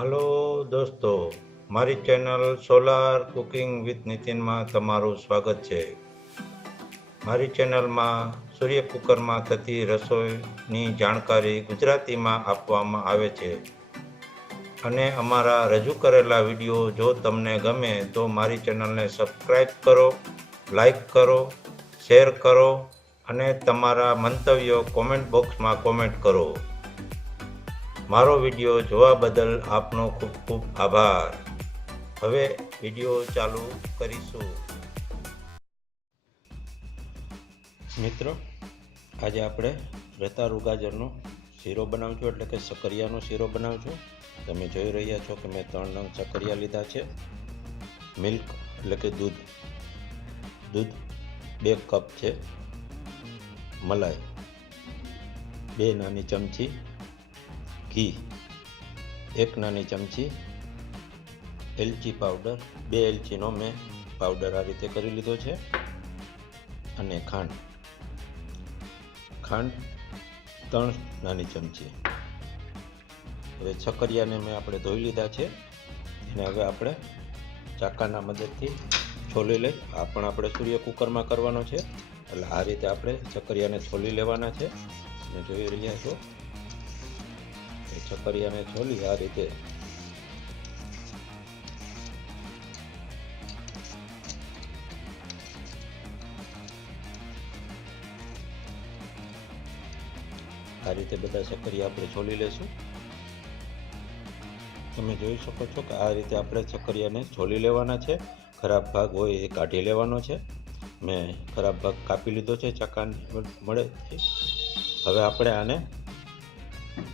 હાલો દોસ્તો, મારી channel solar cooking with નીતિનમાં તમારું સ્વાગત છે. મારી ચેનલમાં સૂર્ય કુકરમાં થતી રસોઈની જાણકારી ગુજરાતીમાં આપવામાં આવે છે અને અમારા રજૂ કરેલા વિડીયો જો તમને ગમે તો મારી ચેનલને સબસ્ક્રાઈબ કરો, લાઈક કરો, શેર કરો અને તમારા મંતવ્યો કોમેન્ટ બોક્સમાં કોમેન્ટ કરો. મારો વિડીયો જોવા બદલ આપનો ખૂબ ખૂબ આભાર. હવે વિડીયો ચાલુ કરીશું. મિત્રો, આજે આપણે રતાળુ ગાજરનો શીરો બનાવશું, એટલે કે સક્કરિયાનો શીરો બનાવશું. તમે જોઈ રહ્યા છો કે મેં 3 નંગ સક્કરિયા લીધા છે. મિલ્ક એટલે કે દૂધ 2 કપ છે. મલાઈ 2 નાની ચમચી, ઘી 1 નાની ચમચી, એલચી પાવડર 2 એલચીનો મેં પાવડર આ રીતે કરી લીધો છે, અને ખાંડ 3 નાની ચમચી. હવે સક્કરિયાને મેં આપણે ધોઈ લીધા છે, અને હવે આપણે ચાકાના મદદથી છોલી લઈ. આ પણ આપણે સૂર્ય કુકરમાં કરવાનો છે, એટલે આ રીતે આપણે સક્કરિયાને છોલી લેવાના છે. અને જોઈ રહ્યા છો સક્કરિયાને છોલી આ રીતે બધા સક્કરિયા આપણે છોલી લેશું. તમે જોઈ શકો છો કે આ રીતે આપણે સક્કરિયાને છોલી લેવાના છે. ખરાબ ભાગ હોય એ કાઢી લેવાનો છે. મેં ખરાબ ભાગ કાપી લીધો છે ચાકાની મદદથી. હવે આપણે આને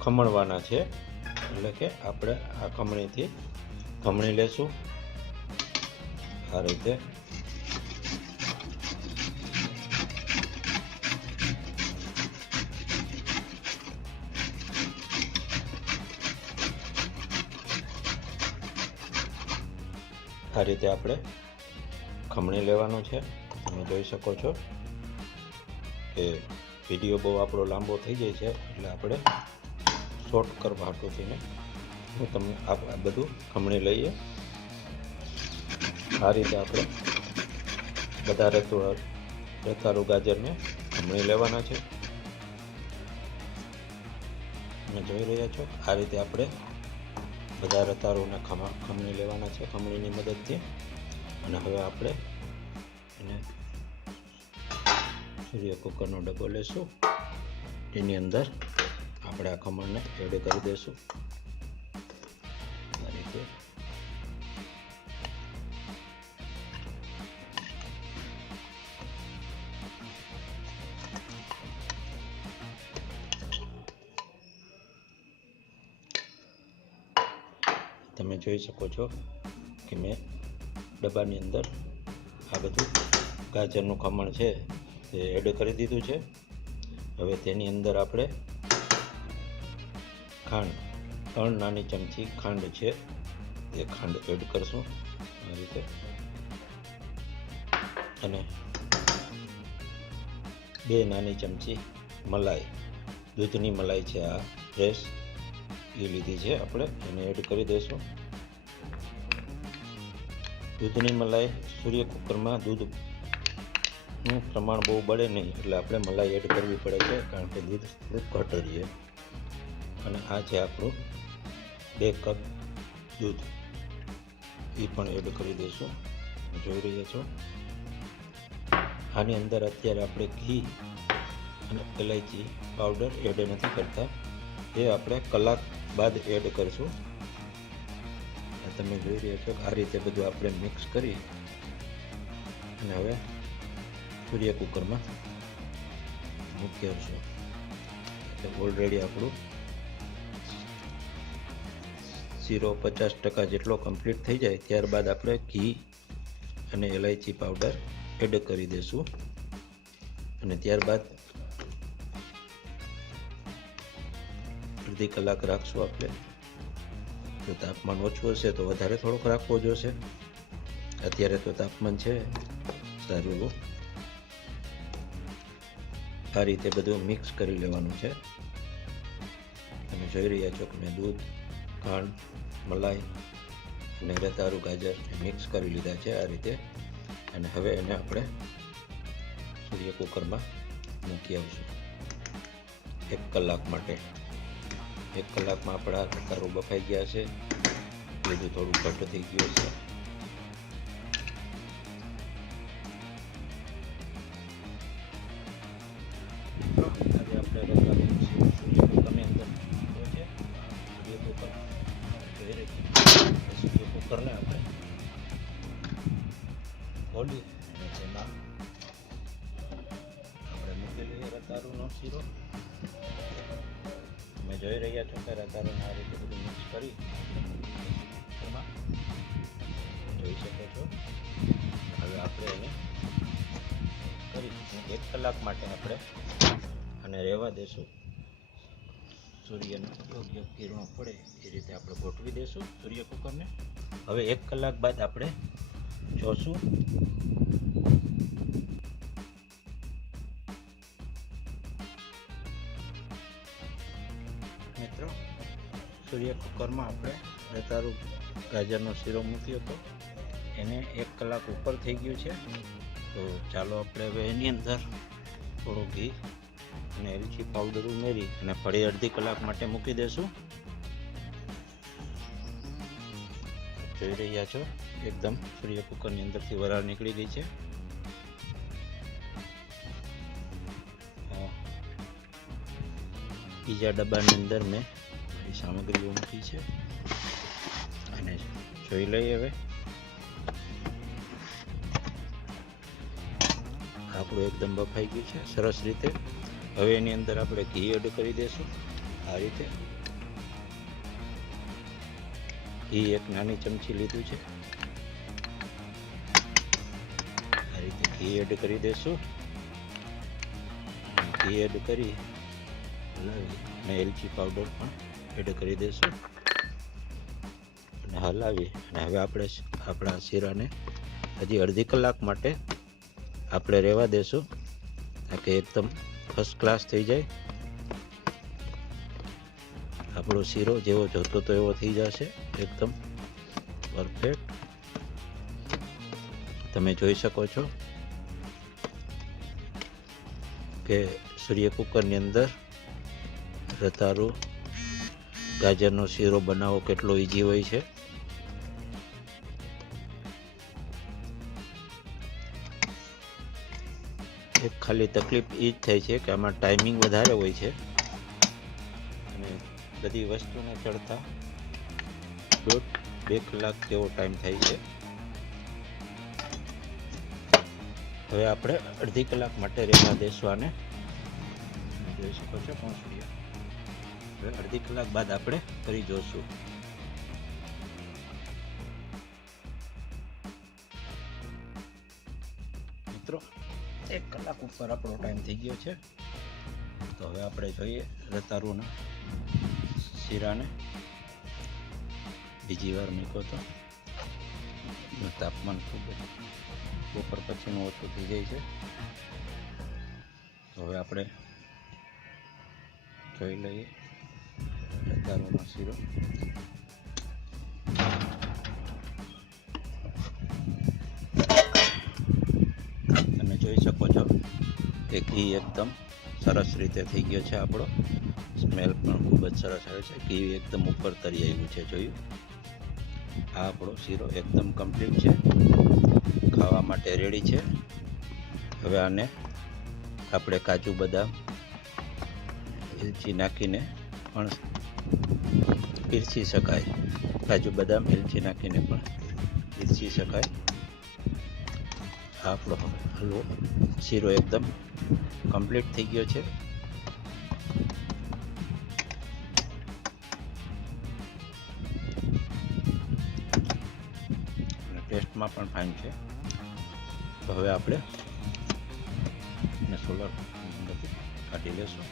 ખમણવાના છે, એટલે કે આપણે આ ખમણીથી ખમણી લેશું આ રીતે. આ રીતે આપણે ખમણી લેવાનું છે. તમે જોઈ શકો છો કે વિડીયો બહુ આપણો લાંબો થઈ જાય છે, એટલે આપણે શોર્ટ કરવા હાટું હું તમને આ બધું ખમણી લઈએ. આ રીતે આપણે બધા રતાળુ ગાજરને ખમણી લેવાના છે. તમે જોઈ રહ્યા છો આ રીતે આપણે બધા રતાળુને ખમણી લેવાના છે ખમણીની મદદથી. અને હવે આપણે એને સૂર્ય કુકરનો ડબ્બો લેશું, એની અંદર આપણે આ ખમણને એડ કરી દઈશું આ રીતે. તમે જોઈ શકો છો કે મેં ડબ્બાની અંદર આ બધું ગાજરનું ખમણ છે તે એડ કરી દીધું છે. હવે તેની અંદર આપણે ખાંડ 3 નાની ચમચી ખાંડ છે એ ખાંડ એડ કરશું આ રીતે. અને 2 નાની ચમચી મલાઈ, દૂધની મલાઈ છે, આ ફ્રેશ એ લીધી છે આપણે, એને એડ કરી દઈશું. દૂધની મલાઈ સૂર્ય કુકરમાં દૂધનું પ્રમાણ બહુ બળે નહીં, એટલે આપણે મલાઈ એડ કરવી પડે છે, કારણ કે દૂધ થોડું ઘટ રહે. અને આ છે આપણું 2 કપ દૂધ, એ પણ એડ કરી દઈશું. જોઈ રહ્યા છો આની અંદર અત્યારે આપણે ઘી અને એલાયચી પાવડર એડ નથી કરતા, એ આપણે કલાક બાદ એડ કરીશું. તમે જોઈ રહ્યા છો આ રીતે બધું આપણે મિક્સ કરી અને હવે સૂર્ય કુકરમાં મૂકી આવશું. એટલે ઓલરેડી આપણું શીરો 50% જેટલો કમ્પ્લીટ થઈ જાય ત્યારબાદ આપણે ઘી અને એલાયચી પાવડર એડ કરી દઈશું. અને ત્યારબાદ અડધી કલાક રાખશું આપણે. જો તાપમાન ઓછું હશે તો વધારે થોડોક રાખવો જોશે. અત્યારે તો તાપમાન છે સારું એવું. આ રીતે બધું મિક્સ કરી લેવાનું છે. તમે જોઈ રહ્યા છો કે મેં દૂધ, ખાંડ મલાઈ અને રતારું ગાજર મિક્સ કરી લીધા છે આ રીતે. અને હવે એને આપણે સૂર્ય કુકરમાં મૂકી આવશું 1 કલાક માટે. 1 કલાકમાં આપણા રતારું બફાઈ ગયા છે. લીધું થોડું ઘટ્ટ થઈ ગયું છે. હવે આપણે રતારું સૂર્ય કુકરની અંદર મૂક્યો છે. સૂર્ય કુકર જોઈ રહી સૂર્ય કુકરને આપણે ખોલી અને તેમાં આપણે મૂકી લઈએ રતારુંનો શીરો. તમે જોઈ રહ્યા છો કે રતારુંને આ રીતે બધું મિક્સ કરી એમાં જોઈ શકો છો. હવે આપણે એને કરી 1 કલાક માટે આપણે અને રહેવા દેશું. સૂર્યને યોગ્ય કિરણો પડે એ રીતે આપણે ગોઠવી દેશું સૂર્ય કુકરને. હવે 1 કલાક બાદ આપણે જોશું. મિત્રો, સૂર્ય કુકરમાં આપણે રતારું ગાજરનો શીરો મૂક્યો હતો, એને 1 કલાક ઉપર થઈ ગયું છે. તો ચાલો આપણે હવે એની અંદર થોડું ઘી અને એલચી પાવડર ઉમેરી અને ફરી અડધી કલાક માટે મૂકી દેશું. જોઈ રહ્યા છો એકદમ સૂર્ય કુકરની અંદરથી વરાળ નીકળી ગઈ છે. બીજા ડબ્બાની અંદર મેં સામગ્રીઓ મૂકી છે અને જોઈ લઈએ. હવે આપણું એકદમ બફાઈ ગયું છે સરસ રીતે. હવે એની અંદર આપણે ઘી એડ કરી દઈશું. આ રીતે ઘી 1 નાની ચમચી લીધું છે. આ રીતે ઘી એડ કરી દઈશું. ઘી એડ કરી હલાવી અને એલચી પાવડર પણ એડ કરી દઈશું અને હલાવી અને હવે આપણે આપણા શીરાને હજી અડધી કલાક માટે આપણે રહેવા દેશું તાકે એકદમ ફર્સ્ટ ક્લાસ થઈ જાય. આપણો શીરો જેવો જોતો તો એવો થઈ જશે, એકદમ પરફેક્ટ. તમે જોઈ શકો છો કે સૂર્ય કુકરની અંદર રતારું ગાજરનો શીરો બનાવવો કેટલો ઈઝી હોય છે. એક ખાલી તકલીફ એ જ થાય છે કે આમાં ટાઈમિંગ વધારે હોય છે અને બધી વસ્તુને ચડતા 1.5-2 કલાક જેવો ટાઈમ થાય છે. હવે આપણે અડધી કલાક માટે રહેવા દેશું આને. જોઈ શકો છો પહોંચીએ. હવે અડધી કલાક બાદ આપણે કરી જોશું. મિત્રો, 1 કલાક ઉપર આપણો ટાઈમ થઈ ગયો છે. તો હવે આપણે જોઈએ રતારુંના શીરાને. બીજી વાર મૂક્યો તો તાપમાન ખૂબ જ બપોર પછીનું ઓછું થઈ જાય છે. તો હવે આપણે જોઈ લઈએ રતારુંનો શીરો. તમે જોઈ શકો છો કે ઘી એકદમ સરસ રીતે થઈ ગયો છે આપણો. સ્મેલ પણ ખૂબ જ સરસ આવે છે. ઘી એકદમ ઉપર તરી આવ્યું છે. જોયું, આ આપણો શીરો એકદમ કમ્પ્લીટ છે, ખાવા માટે રેડી છે. હવે આને આપણે કાજુ બદામ એલચી નાખીને પણ પીરસી શકાય. કાજુ બદામ એલચી નાખીને પણ પીરસી શકાય. આપણો હલવો શીરો એકદમ કમ્પ્લીટ થઈ ગયો છે. અને ટેસ્ટમાં પણ ફાઇન છે. તો હવે આપણે સોલર કાઢી લેશું.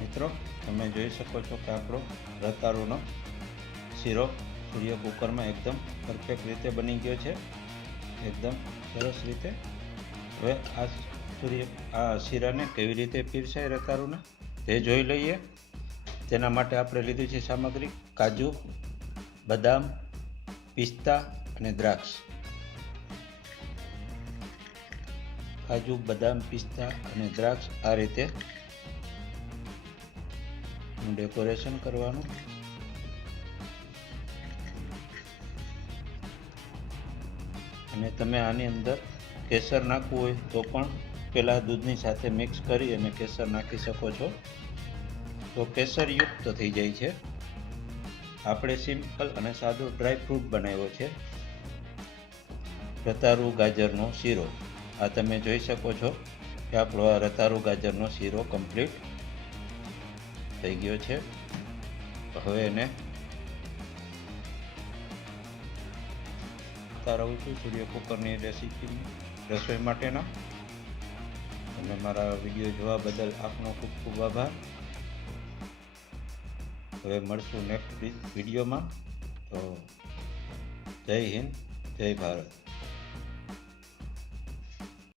મિત્રો, તમે જોઈ શકો છો કે આપણો રતારુંનો શીરો સૂર્ય કુકરમાં એકદમ પરફેક્ટ રીતે બની ગયો છે, એકદમ સરસ રીતે. હવે આ શીરાને કેવી રીતે પીરસાય રતારુંના તે જોઈ લઈએ. તેના માટે આપણે લીધું છે સામગ્રી કાજુ, બદામ, પિસ્તા અને દ્રાક્ષ. કાજુ, બદામ, પિસ્તા અને દ્રાક્ષ આ રીતે ડેકોરેશન કરવાનું. અને તમે આની અંદર કેસર નાખવું હોય તો પણ પહેલાં દૂધની સાથે મિક્સ કરી અને કેસર નાખી શકો છો, તો કેસરયુક્ત થઈ જાય છે. આપણે સિમ્પલ અને સાદો ડ્રાય ફ્રૂટ બનાવ્યો છે, રતાળુ ગાજરનો શીરો. આ તમે જોઈ શકો છો કે આપણો આ રતાળુ ગાજરનો શીરો કમ્પ્લીટ થઈ ગયો છે. હવે એને રહું છું સૂર્ય કુકરની રસોઈ માટેના. અને મારા વિડીયો જોવા બદલ આપનો ખૂબ ખૂબ આભાર. હવે મળશું નેક્સ્ટ વિડીયોમાં. તો જય હિન્દ, જય ભારત.